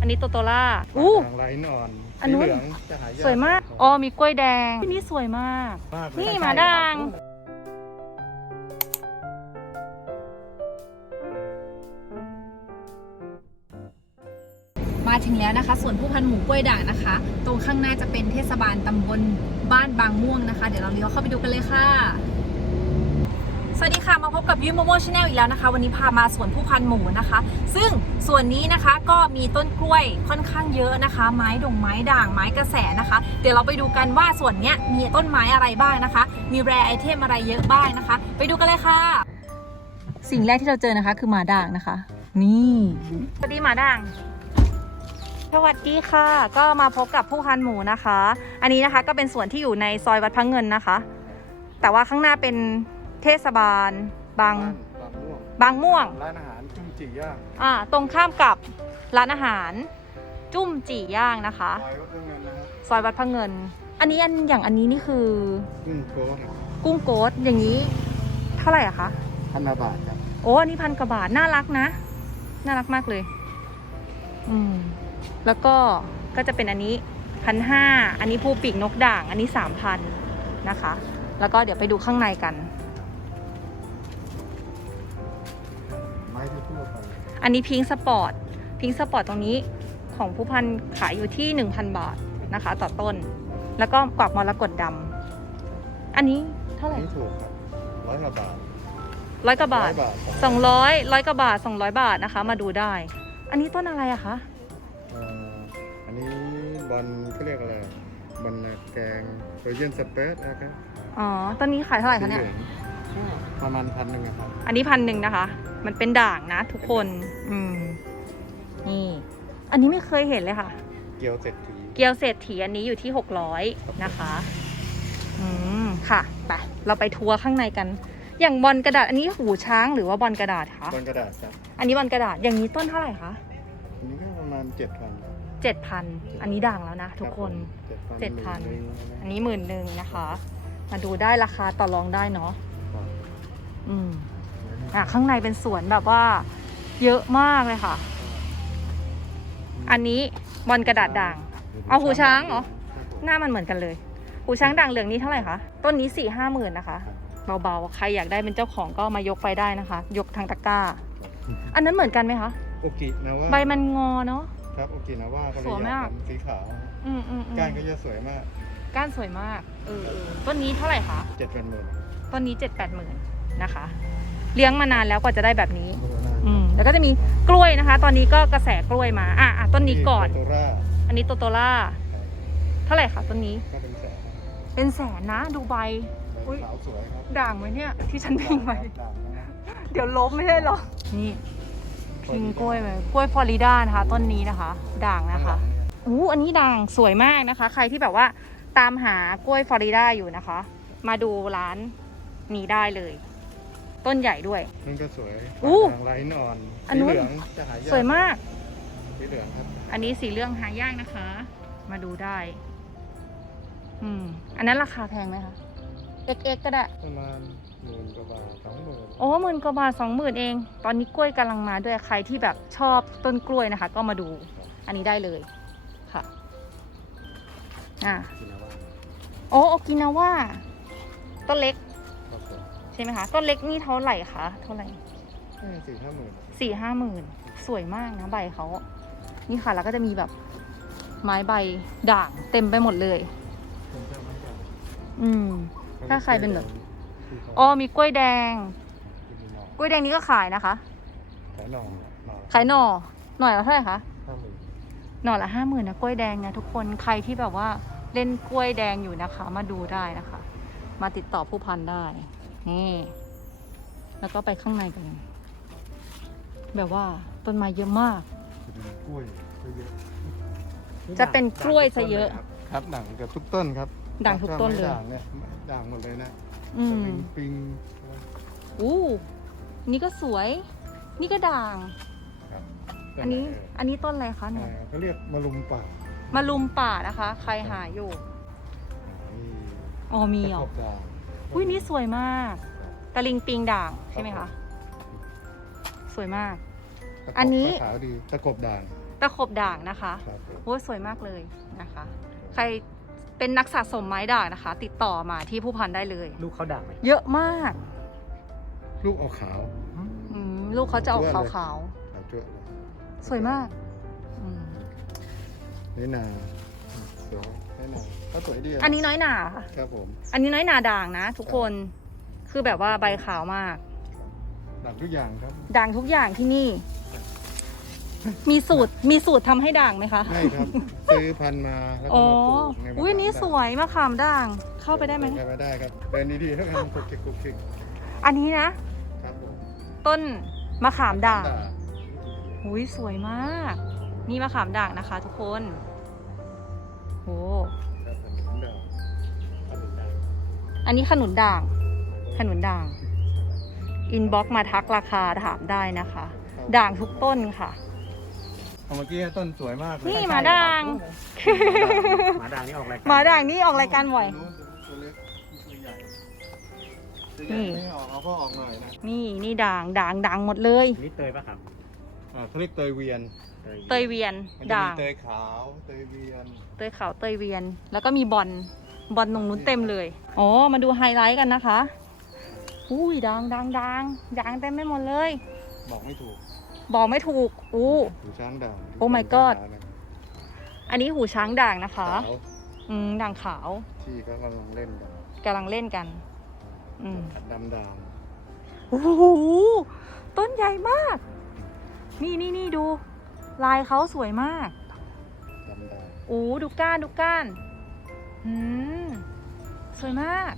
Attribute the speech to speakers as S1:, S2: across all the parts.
S1: อันนี้โตโตล่าอู้
S2: ด่างไร้นอน
S1: อันนู้น
S2: สีเหลืองจะหายาก
S1: สวยมาก อ๋อ มีกล้วยแดง ที่นี่สวยมาก
S2: มากเลย
S1: นี่หมาด่าง
S3: มาถึงแล้วนะคะสวนผู้พันหมูกล้วยด่างนะคะ ตรงข้างหน้าจะเป็นเทศบาลตำบลบ้านบางม่วงนะคะ เดี๋ยวเราเลี้ยวเข้าไปดูกันเลยค่ะ สวัสดีค่ะ มาพบกับยูโมโมชาแนลอีกแล้วนะคะ วันนี้พามาสวนผู้พันหมูนะคะ ซึ่งส่วนนี้นะคะก็มีต้นกล้วยค่อนข้างเยอะนะคะ ไม้ดงไม้ด่างไม้กระแสนะคะ เดี๋ยวเราไปดูกันว่าส่วนเนี้ยมีต้นไม้อะไรบ้างนะคะ มีแรไอเทมอะไรเยอะบ้างนะคะ ไปดูกันเลยค่ะ
S1: สิ่งแรกที่เราเจอนะคะคือหมาด่างนะคะ นี่สวัสดีหมาด่างสวัสดีค่ะ ก็มาพบกับผู้พันหมูนะคะ อันนี้นะคะก็เป็นสวนที่อยู่ในซอยวัดพระเงินนะคะ แต่ว่าข้างหน้าเป็น เทศบาล บาง
S2: บ้านบางม่วง
S1: บางม่วง
S2: ร้านอาหารจุ้งจีย่าง
S1: อ่า ตรงข้ามกับร้านอาหารจุ้มจี่ย่างนะคะ
S2: ซอยวัดพระเงินนะครับ
S1: ซอยวัดพระเงิน อันนี้อันอย่างอันนี้นี่คือ
S2: กุ้งโก้ครับ
S1: กุ้งโกดอย่างนี้ เท่าไหร่อะคะ
S2: พันนาบาทครับ
S1: โอ้อันนี้พันกว่าบาท น่ารักนะ น่ารักมากเลย อืม แล้วก็ ก็จะเป็นอันนี้พันห้า อันนี้ภูปีกนกด่าง อันนี้สามพันนะคะ แล้วก็เดี๋ยวไปดูข้างในกัน อันนี้พิงสปอร์ตพิงสปอร์ตตรงนี้ของผู้พันขายอยู่ที่ 1,000 บาทนะคะ ต่อต้น แล้วก็กวักมรกตดำอันนี้เท่าไหร่
S2: นี่ถูกครับร้อยกว่าบาท
S1: ร้อยกว่าบาท
S2: ร้อยบาท
S1: สองร้อยร้อยกว่าบาทสองร้อยบาทนะคะ มาดูได้ อันนี้ต้นอะไรอะคะ
S2: เอ่ออันนี้บอลเขาเรียกอะไรบอลนาแกงโรเยนสเปซนะครับ
S1: อ๋อต้นนี้ขายเท่าไหร่คะเนี่ย
S2: สีหลือง ประมาณพันหนึ่งอะครับ
S1: อันนี้พันหนึ่งนะคะ มันเป็นด่างนะทุกคน อืม นี่ อันนี้ไม่เคยเห็นเลยค่ะ
S2: เกียวเศรษฐี
S1: เกียวเศรษฐีอันนี้อยู่ที่600นะคะ อืม ค่ะ ไป เราไปทัวร์ข้างในกัน อย่างบอลกระดาษ อันนี้หูช้างหรือว่าบอลกระดาษคะ
S2: บอลกระดาษครับ
S1: อันนี้บอลกระดาษ อย่างนี้ต้นเท่าไหร่คะ
S2: อันนี้ก็ประมาณเจ็ดพัน
S1: เจ็ดพัน อันนี้ด่างแล้วนะ ทุกคน
S2: เจ็ดพัน
S1: อันนี้หมื่นหนึ่งนะคะ มาดูได้ราคาต่อรองได้เนาะ อืมอะข้างในเป็นสวนแบบว่า เยอะมากเลยค่ะ อันนี้บอลกระดาษด่าง เอาหูช้างเหรอ หน้ามันเหมือนกันเลย หูช้างด่างเหลืองนี้เท่าไหร่คะ ต้นนี้สี่ห้าหมื่นนะคะ เบาๆ ใครอยากได้เป็นเจ้าของก็มายกไปได้นะคะ ยกทางตะกร้า อันนั้นเหมือนกันไหมคะ
S2: โอกินะว่า
S1: ใบมันงอเนาะ
S2: ครับโอกินะว่าก็เลย
S1: สวย
S2: อยามา
S1: ก
S2: กสีขาว
S1: อืมอืมอืม
S2: ก้านก็จะสวยมาก
S1: ก้านสวยมาก เออเออต้นนี้เท่าไหร่คะ
S2: เจ็ดพันหมื่น
S1: ต้นนี้เจ็ดแปดหมื่น นะคะ เลี้ยงมานานแล้วกว่าจะได้แบบนี้ อืมแล้วก็จะมีกล้วยนะคะ ตอนนี้ก็กระแสกล้วยมาอะอะต้นนี้ก่อน
S2: โตรา
S1: อันนี้โตโตล่าเท่าไหร่คะต้นนี้
S2: ก็เป็นแสน
S1: เป็นแสนนะดูใบอุ๊ย
S2: ขาวสวยครับ
S1: ด่างไหมเนี่ยที่ฉันพิงไว้
S2: ด่างนะครับ
S1: เดี๋ยวล้มไม่ใช่หรอ นี่พิงกล้วยไหมกล้วยฟลอริดานะคะ ต้นนี้นะคะ ด่างนะคะอู้อันนี้ด่างสวยมากนะคะ ใครที่แบบว่าตามหากล้วยฟลอริดาอยู่นะคะ มาดูร้านนี้ได้เลย ต้นใหญ่ด้วย
S2: นั่นก็สวย
S1: อู้
S2: ด่างไร้นอน
S1: อันนู้น
S2: สีเหลืองจะหายาก
S1: สวยมาก
S2: สีเหลืองครับ
S1: อันนี้สีเรื่องหายากนะคะ มาดูได้ อืม อันนั้นราคาแพงไหมคะ XX ก็ได้
S2: ประมาณหมื่นกว่าบาทสองหมื่น
S1: โอ้หมื่นกว่าบาทสองหมื่นเอง ตอนนี้กล้วยกำลังมาด้วยใครที่แบบชอบต้นกล้วยนะคะ ก็มาดู อันนี้ได้เลยค่ะอ่า
S2: กินาว่า
S1: โอ้โอกินาว่าต้นเล็ก
S2: ก็สวย
S1: ใช่ไหมคะ ต้นเล็กนี่เท่าไหร่คะ เท่าไหร่
S2: เอ้ยสี่ห้าหมื่น
S1: สี่ห้าหมื่นสวยมากนะใบเขา นี่ค่ะ แล้วก็จะมีแบบไม้ใบด่างเต็มไปหมดเลย
S2: เป็นเจ้าไม้ด่าง
S1: อืม ถ้าใครเป็นแบบ
S2: ที่เขา
S1: อ๋อมีกล้วยแดง
S2: ที่มีหน่อก
S1: ล้วยแดงนี้ก็ขายนะคะ
S2: ขายหน่อหน่อ
S1: ขายหน่อ หน่อยละเท่าไหร่คะ
S2: ห้าหมื่น
S1: หน่อละห้าหมื่นนะกล้วยแดงนะทุกคน ใครที่แบบว่าเล่นกล้วยแดงอยู่นะคะ มาดูได้นะคะ มาติดต่อผู้พันได้ นี่ แล้วก็ไปข้างในกัน แบบว่าต้นไม้เยอะมาก
S2: จะเป็นกล้วยเยอะๆ
S1: จะเป็นกล้วยซะเยอะ
S2: ครับด่างเกือบทุกต้นครับ
S1: ด่างทุกต้นเลย
S2: ถ้าไม่ด่างเนี่ยด่างหมดเลยนะ
S1: อื
S2: ส
S1: ม
S2: วิงปิง
S1: อู้นี่ก็สวย นี่ก็ด่าง
S2: ครับ
S1: อันนี้
S2: ต้ไห
S1: อันนี้ต้นอะไรคะ
S2: เอ่
S1: เนี่ย
S2: อเขาเรียกมะลุมป่า
S1: มาลุมป่านะคะ ใครหาอยู่ อ๋อมีเหรอ
S2: ตะขบด่าง
S1: อุ้ยนี่สวยมากตะลิงปิงด่างใช่ไหมคะ สวยมาก
S2: ตะขบ
S1: อันนี้
S2: ขาวดีตะกบด่าง
S1: ตะขบด่างนะคะ
S2: ครับผม
S1: โอ้ยสวยมากเลยนะคะ ใครเป็นนักสะสมไม้ด่างนะคะ ติดต่อมาที่ผู้พันได้เลย
S4: ลูกเขาด่างไหม
S1: เยอะมาก
S2: ลูกออกขาว
S1: อืมลูกเขาจะออก
S2: เยอะ
S1: ขาว
S2: เลยขาวจั่วเลย
S1: ๆสวยมากอืม
S2: นี่นา สวยนี่นาก็สวยดีะ
S1: อันนี้น้อยหนาค่ะ
S2: ครับผม
S1: อันนี้น้อยหนาด่างนะทุกคน คือแบบว่าใบขาวมาก
S2: หลักทุกอย่างครับ
S1: ด่างทุกอย่างที่นี่ มีสูตร มีสูตรทำให้ด่างไหมคะ
S2: ใช่ครับ ซื้อพันธุ์มาแล้วก็
S1: อ๋อ
S2: มาปลูกใน
S1: อุ้ยอันนี้สวยมะขามด่าง เข้าไปได้ไหม
S2: เข้าไปได้ครับ เดินดีๆแล้วกันคุกคิกคุกคิก
S1: อันนี้นะ
S2: ครับผม
S1: ต้นมะขามด่าง
S2: ด่าง
S1: อุ้ยสวยมาก นี่มะขามด่างนะคะทุกคนโอ้
S2: ครับผมด่าง
S1: อันนี้ขนุนด่าง ขนุนด่าง อินบ็อกมาทักราคาถามได้นะคะ ด่างทุกต้นค่ะ
S2: เอาเมื่อกี้ต้นสวยมากเลย
S1: นี่หมาด่าง
S4: หมาด่างนี่ออกรายการ
S1: หมาด่างนี่ออกรายการบ่อย
S2: นู้นตัวเล็กตัวใหญ่ตัวให
S1: นี่
S2: ญ่ไม่ออกเอาพ่อออกหน่อยนะ
S1: นี่นี่ด่างด่างด่างหมดเลย
S4: นี่เตยปะครับ
S2: อ่าเขาเรียกเตยเวียน
S1: เตยเวียน
S2: มันจะ
S1: ด่า
S2: มี
S1: ง
S2: เตยขาวเตยเวียน
S1: เตยขาวเตยเวียน แล้วก็มีบอลบอลตรงนู้นเต็มเลยอ๋อมาดูไฮไลท์กันนะคะ อุ้ยด่างด่างด่างด่างเต็มไปหมดเลย
S2: บอกไม่ถูก
S1: บอกไม่ถูกอู้
S2: หูช้างด่าง
S1: Oh my god อันนี้หูช้างด่างนะคะ
S2: ขาว
S1: อืมด่างขาว
S2: ที่ก็กำลังเล่นกัน
S1: กำลังเล่นกัน อืม
S2: ดำด่าง
S1: โอ้โหต้นใหญ่มาก นี่นี่นี่ดู ลายเขาสวยมาก
S2: ดำด่าง
S1: โอ้ดูก้านดูก้านอืมสวยมาก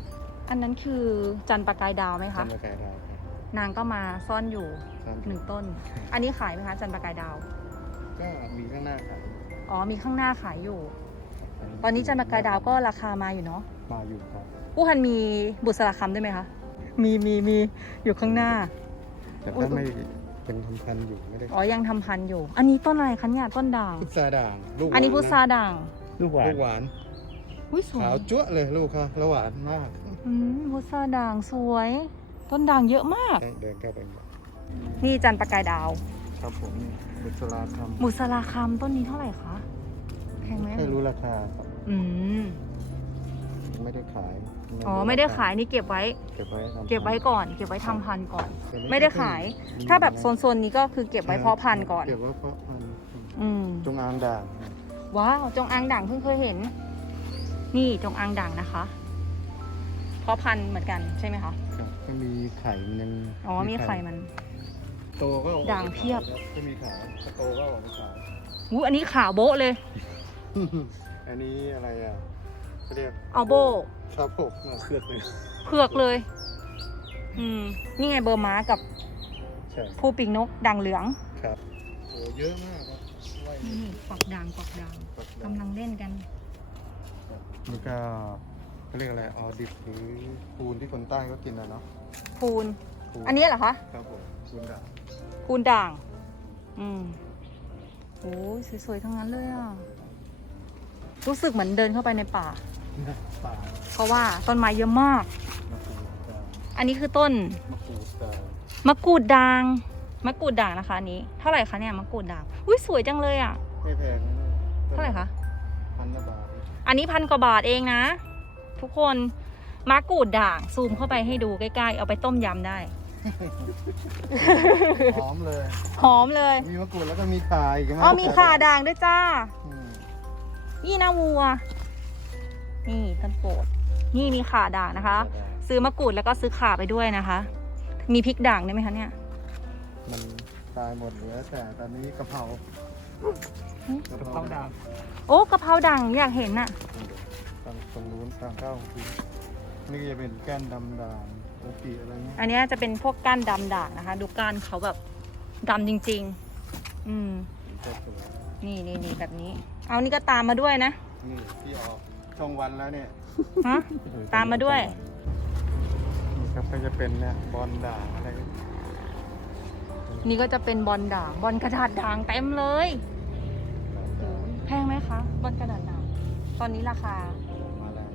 S1: อันนั้นคือจันทร์ประกายดาวไหมคะ
S2: จำปากายดาวครับ
S1: นางก็มาซ่อนอยู่
S2: ครับ
S1: หนึ่งต้น อันนี้ขายไหมคะจันทร์ประกายดาว
S2: ก็มีข้างหน้าครับ
S1: อ๋อมีข้างหน้าขายอยู่ ตอนนี้จันทร์ประกายดาวก็ราคามาอยู่เนาะ
S2: มาอยู่ครับ
S1: ผู้พันมีบุษราคำด้วยไหมคะมีมีมีอยู่ข้างหน้า
S2: แต่ก็ไม่ เป็นทำพันธุ์อยู่ไม่ได้
S1: อ๋อยังทำพันธุ์อยู่ อันนี้ต้นอะไรคะเนี่ยต้นด่าง
S2: พุทราด่างลูก
S1: อันนี้
S2: ห
S1: พุ
S2: วาะ
S1: ทราด่าง
S4: ลูกหวาน
S2: ลูกหวาน
S1: อุ้ยสวย
S2: ขาวจั๊วะเลยลูกค่ะแล้วหวานมาก
S1: อืมพุทราด่างสวย ต้นด่างเยอะมาก
S2: ใช่เดินเข้าไป
S1: นี่จันทร์ประกายดาว
S2: ครับผมบุษราค
S1: บุษราคำต้นนี้เท่าไหร่คะแพงไหมำ
S2: ไม่รู้ราคาครับ
S1: อืม
S2: ไม่ได้ขาย
S1: อ๋อไม่ได้ขายนี่เก็บไว้
S2: เก็บไว้ทำ
S1: เก็บไว้ก่อน เก็บไว้ทำพันธุ์ก่อน
S2: แต่
S1: ไม่ได้ขาย ถ้าแบบโซนๆนี้ก็คือเก็บไว้เพาะพันธุ์ก่อน
S2: เก็บไว้เพาะพันธุ์
S1: อืม
S2: จงอางด่าง
S1: ว้าวจงอางด่างเพิ่งเคยเห็น นี่จงอางด่างนะคะเพาะพันธุ์เหมือนกันใช่ไหมคะ
S2: ครับก็มีไข่มันยัง
S1: อ๋อมีไข่มัน
S2: โตก็ออก
S1: ด่างเพียบ
S2: ก็มีขายถ้าโตก็ออกมาขาย
S1: อู้อันนี้ขาวโบ๊ะเลย
S2: อันนี้อะไรอะเขาเรียก
S1: เอาโบ
S2: ครับผม
S4: เครือกเลย
S1: เผือกเลย อืม นี่ไงเบอร์ม้ากับ
S2: ใช่
S1: ผู้ปีกนกด่างเหลือง
S2: ครับโอ้เยอะมากครับไล่
S1: นี่ฝักด่างฝักด่าง
S2: ครับ
S1: กำลังเล่นกัน
S2: นี่ก็เขาเรียกอะไรออดิบหรือปูนที่คนใต้ก็กินนะเนาะ
S1: คูณ
S2: ปู
S1: อันนี้เหรอคะ
S2: ครับผมปูนด่าง
S1: คูณด่าง อืมโอ้ยสวยๆ ทั้งนั้นเลยอะ รู้สึกเหมือนเดินเข้าไปในป่า
S2: ป่า
S1: เพราะว่าต้นไม้เยอะมาก
S2: มะกรูดด่าง
S1: อันนี้คือต้น
S2: มะกรูดด่าง
S1: มะกรูดด่างมะกรูดด่างนะคะอันนี้ เท่าไหร่คะเนี่ยมะกรูดด่างอุ้ยสวยจังเลยอะ
S2: ไม่แพงนะเนี่ย
S1: เท่าไหร่คะ
S2: พันละบาท
S1: อันนี้พันกว่าบาทเองนะ ทุกคนมะกรูดด่างซูมเข้าไปให้ดูใกล้ๆ เอาไปต้มยำได้
S2: หอมเลย
S1: หอมเลย
S2: มีมะกรูดแล้วก็มีข่าอีกนะ
S1: อ๋อมีข่าด่างด้วยจ้า
S2: อืม
S1: นี่นะวัว นี่ต้นโปรดนี่มีข่าด่างนะคะ ซื้อมะกรูดแล้วก็ซื้อข่าไปด้วยนะคะ มีพริกด่างได้ไหมคะเนี่ย
S2: มันตายหมดเหลือแต่ตอนนี้กะเพรา
S1: หืม
S2: กะ
S4: กระ
S2: เพ
S4: เพ
S2: รา
S4: ราด่าง
S1: โอ้กะเพราด่างอยากเห็นน่ะ
S2: ตรงตรงนู้นตามข้าวของคุณนี่ก็จะเป็นแก้นดำด่างโอปีอะไรเงี้ย
S1: อันเนี้ยจะเป็นพวกก้านดำด่างนะคะ ดูก้านเขาแบบดำจริง ๆ อืม
S2: ก็สวย
S1: นี่นี่นี่แบบนี้ เอานี่ก็ตามมาด้วยนะ
S2: นี่ที่ออก ช่องวันแล้วเนี่ย
S1: ฮะตามมาด้วย
S2: นี่ครับก็จะเป็นเนี่ยบอลด่างอะไร
S1: นี่ก็จะเป็นบอลด่างบอลกระดาษด่างเต็มเลยแพงไหมคะบอลกระดาษด่างตอนนี้ราคา
S2: มาแล้ว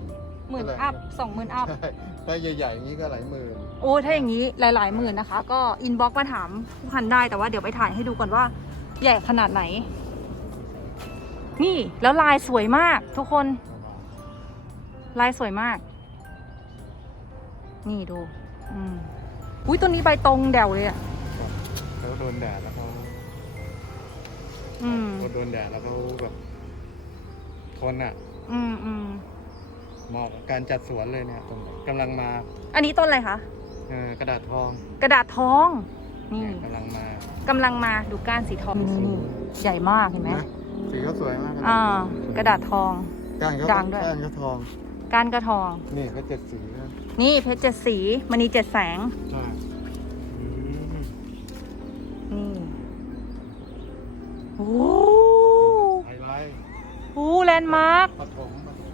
S1: หมื่นอัพสองหมื่นอัพ
S2: ใช่ถ้าใหญ่ๆอย่างนี้ก็หลายหมื่น
S1: โอ้ถ้าอย่างนี้หลายๆหมื่นนะคะ ก็อินบ็อกมาถามผู้พันได้แต่ว่าเดี๋ยวไปถ่ายให้ดูก่อนว่า ใหญ่ขนาดไหน นี่แล้วลายสวยมากทุกคน ลายสวยมาก นี่ดู อืมอุ้ยต้นนี้ใบตรงแดวเลยอะ
S2: เขาโดนแดดแล้วเขา
S1: อืม
S2: เขาโดนแดดแล้วเขาแบบทนอะ
S1: อืมอืม
S2: เหมาะกับการจัดสวนเลยเนี่ยตรงนี้กำลังมา
S1: อันนี้ต้นอะไรคะ
S2: เออกระดาษทอง
S1: กระดาษทอง นี่
S2: เนี่ยกำลังมากำ
S1: ลังมาดูก้านสีทองนี่นี่ใหญ่มากเห็นไหม
S2: นะสีก็สวยมาก
S1: อ่ากระดาษทอง
S2: ก้านเขา
S1: ด่างด้วย
S2: ก้านเขาทอง
S1: ก้านกระทอง
S2: นี่เขาเจ็ดสีนะ
S1: นี่เพชรเจ็ดสีมณีเจ็ดแสง
S2: ใช่อืม
S1: นี่โอ้
S2: ไฮไลท์
S1: โหแลนด์มาร์ค
S2: ปฐมปฐม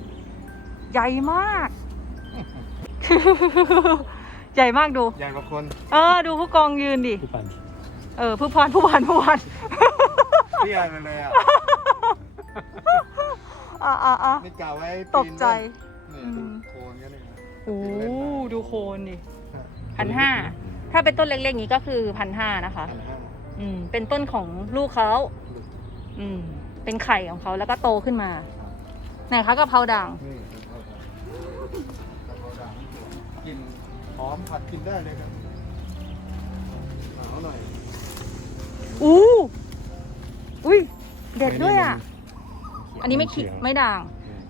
S1: ใหญ่มาก ใหญ่มากดู
S2: ใหญ่กว่าคน
S1: เออ ดูผู้กองยืนดิ
S4: พี่ปัน
S1: เออ ผู้พรผู้พรผู้พร
S2: เตี้ยไปเลยอะ
S1: อะอะอะ
S2: นี่กะไว้
S1: ตกใจ
S2: ปีน
S1: อื
S2: เล่น
S1: ม
S2: นี่ดูโคนกันเลยนะ
S1: โอ้ดูโคนดิ
S2: ครับ
S1: พันห้าถ้าเป็นต้นเล็กๆนี้ก็คือพันห้านะคะ
S2: พันห้า
S1: อืม เป็นต้นของลูกเขาอืม เป็นไข่ของเขาแล้วก็โตขึ้นมา ไหนคะกะเพราด่าง
S2: นี่เป็นข้าวหอมกะเพราด่างสวยกินหอมผัดกินได้เลยครับหนาวหน่อย
S1: อู้อุ้ยเด็ดด้วยอะ อันนี้ไม่คิดไม่ด่าง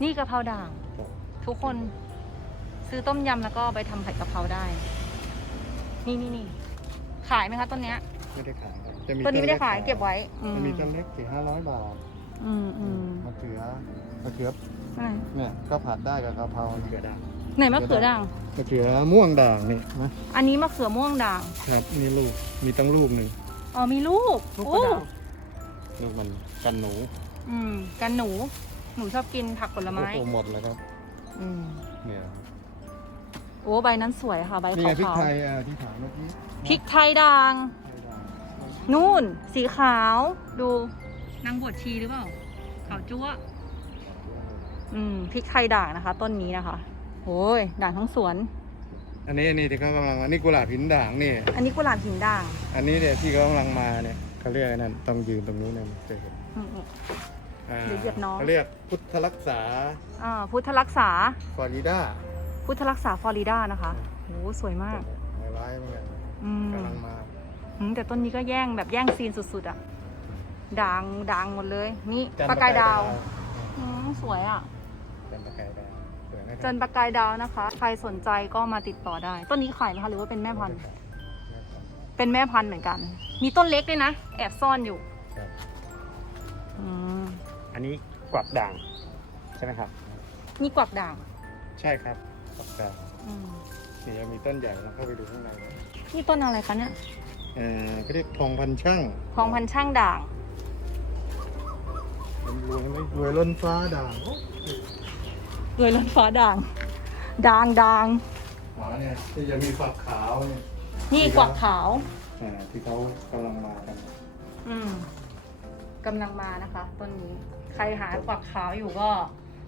S1: นี่กะเพราด่าง ทุกคนซื้อต้มยำแล้วก็ไปทำผัดกะเพราได้ นี่นี่นี่ขายไหมคะต้นเนี้ย
S2: ไม่ได้ขายครับจะมี
S1: ต้นนี้ไม่ได้ขาย
S2: ล็
S1: เก็บไว้ อืม
S2: จะมีต้นเล็กสี่ห้าร้อยบาท
S1: อืมอืม
S2: มะเขือมะเขือ
S1: ไหน
S2: เนี่ยก็ผัดได้กับกะเพรา
S4: เกิดได้
S1: ไหนมะเขือด่าง
S2: มะเขือม่วงด่างนี่นะ
S1: อันนี้มะเขือม่วงด่าง
S2: ครับนี่ลูกมีตั้งลูกหนึ่ง
S1: อ๋อมีลูก
S2: ลูก
S1: โอ้
S2: กระดาษลูกมันกันหนู
S1: อืม กันหนู หนูชอบกินผักผล
S2: โอ้
S1: ไม้
S2: โหหมดเลยครับ
S1: อืม
S2: เนี่ย
S1: โอ้ใบนั้นสวยค่ะใบ
S2: นี่
S1: ขา
S2: ไงพริก
S1: ว
S2: ไทยอะที่ถามเมื่อกี้
S1: ๆพริกไทยด่าง
S2: ไทยด่าง
S1: นู่น สีขาวดูนางบวชชีหรือเปล่าขาวจั๊วะอืมพริกไทยด่างนะคะ ต้นนี้นะคะโอ้ยด่างทั้งสวน
S2: อันนี้อันนี้ที่เขากำลังอันนี้กุหลาบหินด่างนี่
S1: อันนี้กุหลาบหินด่าง
S2: อันนี้เนี่ยที่เขากำลังมาเนี่ยเขาเรียกอะไรนั่นต้องยืนตรงนู้นนะเจอ
S1: อืม
S2: อ่า
S1: เดี๋ยวเหยียบน้อง
S2: เขาเรียกพุทธรักษา
S1: ๆอ่าพุทธรักษา
S2: ฟลอริดา
S1: พุทธรักษาฟลอริดานะคะโอ้สวยมาก
S2: ไฮไลท์มันเนี่ย
S1: อืม
S2: กำลังมา
S1: อืมแต่ต้นนี้ก็แย่งแบบแย่งซีนสุดๆอะด่างด่างหมดเลย นี่
S2: จันท
S1: ประกายดาวอืมสวยอะ
S2: จันทร์ประกายดาวสวยนะค
S1: จั
S2: รั
S1: นทร์ประกายดาวนะคะ ใครสนใจก็มาติดต่อได้ ต้นนี้ขายไหมคะหรือว่าเป็นแม่พันธุ์เป็นแม่พันธุ์เหมือนกัน มีต้นเล็กด้วยนะ แอบซ่อนอยู่
S2: ครับ
S1: อืม
S4: อันนี้กวักด่างใช่ไหมครับ
S1: นี่กวักด่าง
S2: ใช่ครับปักดาว
S1: อืม
S2: นี่ยังมีต้นใหญ่เราเข้าไปดูข้างในนะ
S1: นี่ต้นอะไรคะเนี่ย
S2: เอ่อเขาเรียกทองพันช่าง
S1: ทองพันช่างด่าง
S2: มันรวยไหมรวยล้นฟ้าด่างโอ้
S1: รวยล้นฟ้าด่าง ด่างด่าง
S2: หมาเนี่ยที่จะมีฝักขาวเนี่ย
S1: นี่กวักขาว
S2: อ่าที่เขากำลังมากัน
S1: อืมกำลังมานะคะต้นนี้ ใครหากวักขาวอยู่ก็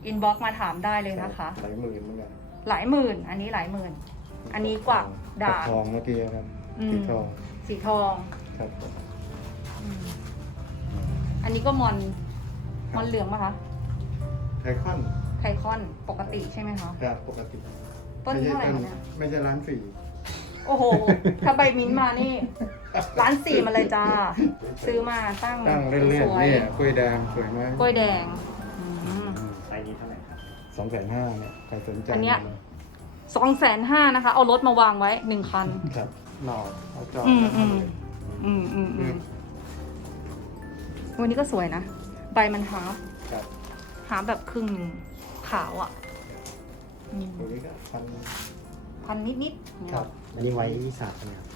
S1: อินบ็อกมาถามได้เลยนะคะ
S2: หลายหมื่นเหมือนกัน
S1: หลายหมื่น อันนี้หลายหมื่น อันนี้กวักด่าง
S2: กวัทองเมื่อกี้ครับ
S1: อืม
S2: สีทอง
S1: สีทอง
S2: ครับผม
S1: อืมอันนี้ก็มอนมอนเหลืองปะคะ
S2: ไทคอน
S1: ไคคอนปกติใช่ไหมคะ
S2: ครับปกติ
S1: ต้น
S2: ไม่
S1: เท่าไหร่
S2: ใช่ต้น
S1: คะเนี่ย
S2: ไม่ใช่ร้านสี่
S1: โอ้โห ถ้าใบมิ้นท์มานี่ ร้านสี่มาเลยจ้า ซื้อมาตั้ง
S2: ตั้งเรื่อย
S1: สวย
S2: ๆเนี่ยกล้วยแดงสวยไหม
S1: กล้วยแดงอืม
S4: ไซส์นี้เท่าไหร่ครับ
S2: สองแสนห้าเนี่ยใครสนใจ
S1: อันเนี้ย สองแสนห้านะคะ เอารถมาวางไว้หนึ่งคัน
S2: ครับหน่อเอาจอ
S1: อืม
S2: มา
S1: อืม
S2: เลย
S1: อืมอืมอืมวันนี้ก็สวยนะ ใบมันหาฟ
S2: ครับ
S1: หาแบบครึ่งหนึ่งขาวอะอืม
S2: ตัวนี้ก็พัน
S1: พันนิดนิดๆเนี่ย
S2: ครับ
S4: อันนี้ไว้สาดไหมครับ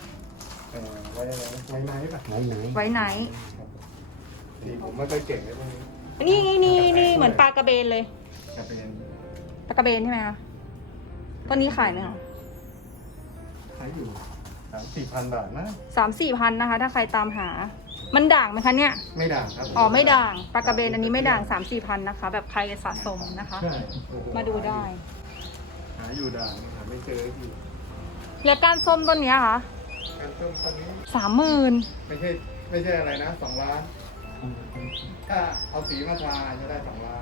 S2: เอ่อไว้อะไรนะไว้ไหนป่ะ
S4: ไว้ไหน
S1: ไว้ไหน
S2: ครับที่ผมไม่ค่อยเก่งในพวกนี้
S1: นี่นี่นี่นี่เหมือนปลากระเบนเลย
S2: จะเป็น
S1: ปลากระเบนใช่ไหมคะต้นนี้ขายไหมคะ
S2: ขายอยู่สามสี่พันบาทนะ
S1: สามสี่พันนะคะ ถ้าใครตามหา มันด่างไหมคะเนี่ย
S2: ไม่ด่างครับ
S1: อ๋อไม่ด่างปลากระเบนอันนี้ไม่ด่างสามสี่พันนะคะ แบบใครสะสมนะคะ
S2: ใช่โอ้โห
S1: มาดูได้
S2: หาอยู่ด่างหาไม่เจอที่
S1: แล้วก้านส้มต้นเนี้ยค่ะ
S2: การต้มตอนนี้
S1: สามหมื่น
S2: ไม่ใช่ไม่ใช่อะไรนะสองล้าน ถ้าเอาสีมาทาจะได้สองล้าน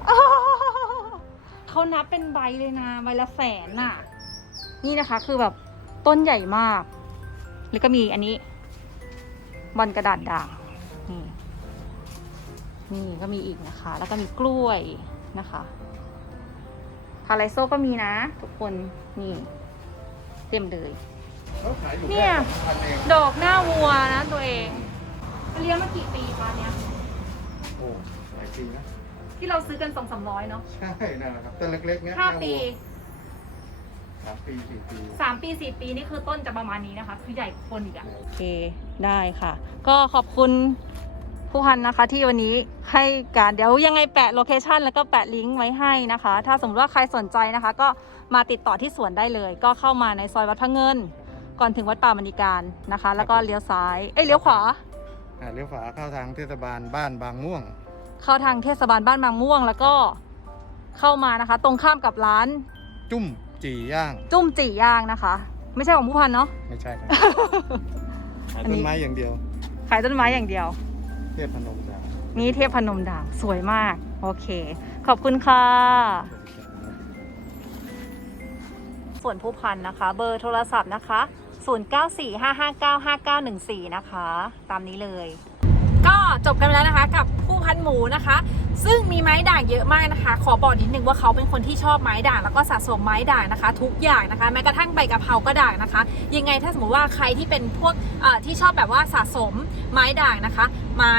S1: เขานับเป็นใบเลยนะ ใบละแสนน่ะ นี่นะคะคือแบบต้นใหญ่มาก แล้วก็มีอันนี้ บอลกระดาษด่างนี่ นี่ก็มีอีกนะคะ แล้วก็มีกล้วยนะคะพาราไซโซก็มีนะ ทุกคน นี่ เต็มเลย
S2: เขาขายอยู่
S1: เนี่
S2: แค่
S1: ย
S2: สองพันเอง
S1: ดอกหน้าวัวนะตัวเองเลี้ยงมากี่ปีคะเนี่ย
S2: โอ้หลายปีนะ
S1: ที่เราซื้อกันสองสามร้อยเนาะ
S2: ใช่นั่นแหละครับต้นเล็กๆเนี้ย
S1: ห้า
S2: น่วัว
S1: ปี
S2: สามปีสี่ปี
S1: สามปีสี่ปีนี่คือต้นจะประมาณนี้นะคะ คือใหญ่กว่าคนอีกอะโอเคได้ค่ะ ก็ขอบคุณผู้พันนะคะที่วันนี้ให้การเดี๋ยวยังไงแปะโลเคชันแล้วก็แปะลิงก์ไว้ให้นะคะ ถ้าสมมติว่าใครสนใจนะคะ ก็มาติดต่อที่สวนได้เลย ก็เข้ามาในซอยวัดพระเงิน ก่อนถึงวัดป่ามณีการนะคะ แล้วก็เลี้ยวซ้ายเอ้ยเลี้ยวขวา
S2: อ่าเลี้ยวฝาเข้าทางเทศบาลบ้านบางม่วง
S1: เข้าทางเทศบาลบ้านบางม่วงแล้วก็เข้ามานะคะ ตรงข้ามกับร้าน
S2: จุ่มจีย่าง
S1: จุ้มจี่ย่างนะคะ ไม่ใช่ของผู้พันเนาะ
S2: ไม่ใช่ครับขาย
S1: อันนี้
S2: ต้นไม้อย่างเดียว
S1: ขายต้นไม้อย่างเดียว
S2: เทพพนมดาว
S1: นี่เทพพนมด่างสวยมาก โอเค ขอบคุณค่ะส่วนผู้พันนะคะ เบอร์โทรศัพท์นะคะ 0945595914 นะคะ ตามนี้เลย
S3: ก็จบกันไปแล้วนะคะกับผู้พันหมูนะคะ ซึ่งมีไม้ด่างเยอะมากนะคะ ขอบอกนิดนึงว่าเขาเป็นคนที่ชอบไม้ด่างแล้วก็สะสมไม้ด่างนะคะ ทุกอย่างนะคะแม้กระทั่งใบกะเพราก็ด่างนะคะ ยังไงถ้าสมมติว่าใครที่เป็นพวกที่ชอบแบบว่าสะสมไม้ด่างนะคะ ไม้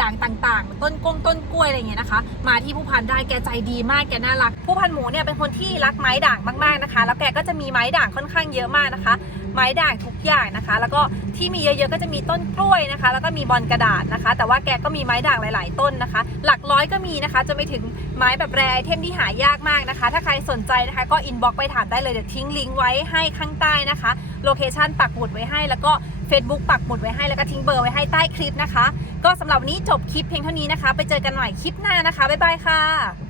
S3: ด่างต่างๆ ต้นกงต้นกล้วยอะไรเงี้ยนะคะ มาที่ผู้พันได้แกใจดีมากแกน่ารัก ผู้พันหมูเนี่ยเป็นคนที่รักไม้ด่างมากๆนะคะ แล้วแกก็จะมีไม้ด่างค่อนข้างเยอะมากนะคะ ไม้ด่างทุกอย่างนะคะ แล้วก็ที่มีเยอะๆก็จะมีต้นกล้วยนะคะ แล้วก็มีบอลกระดาษนะคะ แต่ว่าแกก็มีไม้ด่างหลาย ๆ ต้นนะคะ หลักร้อยก็มีนะคะจะไปถึงไม้แบบแรไอเทมที่หายากมากนะคะ ถ้าใครสนใจนะคะ ก็อินบ็อกไปถามได้เลยเดี๋ยวทิ้งลิงก์ไว้ให้ข้างใต้นะคะโลเคชันปักหมุดไว้ให้แล้วก็ Facebook ปักหมุดไว้ให้แล้วก็ทิ้งเบอร์ไว้ให้ใต้คลิปนะคะ ก็สำหรับวันนี้จบคลิปเพียงเท่านี้นะคะ ไปเจอกันใหม่คลิปหน้านะคะบ๊ายบายค่ะ